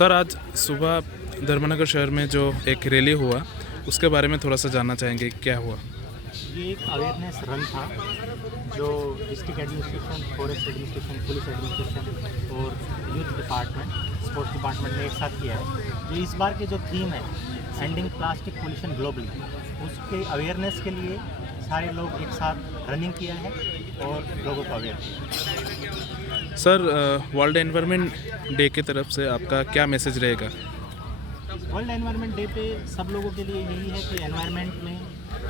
Sir, आज सुबह धर्मनगर शहर में जो एक रैली हुआ उसके बारे में थोड़ा सा जानना चाहेंगे, क्या हुआ? ये एक अवेयरनेस रन था जो district administration, forest administration, police administration और यूथ डिपार्टमेंट, स्पोर्ट्स डिपार्टमेंट ने एक साथ किया है। ये इस बार की जो थीम है एंडिंग प्लास्टिक पोल्यूशन ग्लोबली, उसके अवेयरनेस के लिए सारे लोग एक साथ रनिंग किया है और लोगों को अवेयर किया। सर, वर्ल्ड एनवायरनमेंट डे की तरफ से आपका क्या मैसेज रहेगा? वर्ल्ड एनवायरनमेंट डे पे सब लोगों के लिए यही है कि एनवायरनमेंट में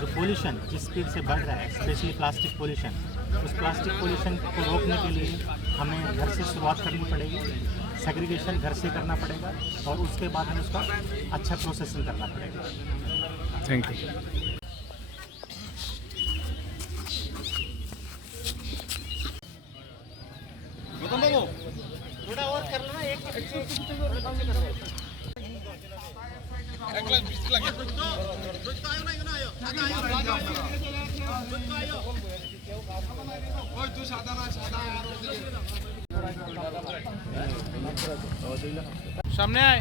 जो पोल्यूशन जिस स्पीड से बढ़ रहा है, स्पेशली प्लास्टिक पोल्यूशन, उस प्लास्टिक पोल्यूशन को रोकने के लिए हमें घर से शुरुआत करनी पड़ेगी। सेग्रीगेशन घर से करना पड़ेगा और उसके बाद हमें उसका अच्छा प्रोसेसिंग करना पड़ेगा। Thank you. थोड़ा और कर लो ना, एक सामने आए।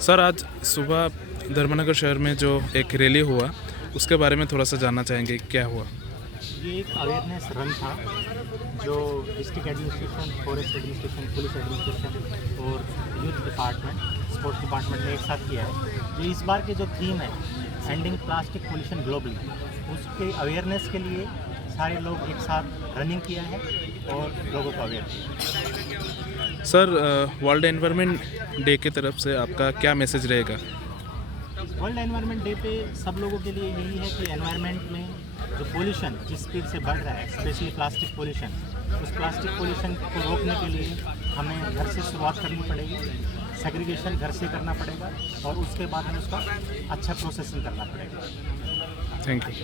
सर, आज सुबह धर्मनगर शहर में जो एक रैली हुआ उसके बारे में थोड़ा सा जानना चाहेंगे, क्या हुआ? ये एक अवेयरनेस रन था जो district administration, forest administration, police administration और यूथ डिपार्टमेंट, स्पोर्ट्स डिपार्टमेंट ने एक साथ किया है। ये इस बार की जो थीम है एंडिंग प्लास्टिक पोल्यूशन ग्लोबली, उसके अवेयरनेस के लिए सारे लोग एक साथ रनिंग किया है और लोगों को अवेयर किया। सर, वर्ल्ड एनवायरनमेंट डे की तरफ से आपका क्या मैसेज रहेगा? वर्ल्ड एनवायरनमेंट डे पे सब लोगों के लिए यही है कि एनवायरनमेंट में जो पोल्यूशन जिस स्पीड से बढ़ रहा है, स्पेशली प्लास्टिक पोल्यूशन, उस प्लास्टिक पोल्यूशन को रोकने के लिए हमें घर से शुरुआत करनी पड़ेगी। सेग्रीगेशन घर से करना पड़ेगा और उसके बाद हमें उसका अच्छा प्रोसेसिंग करना पड़ेगा। Thank you.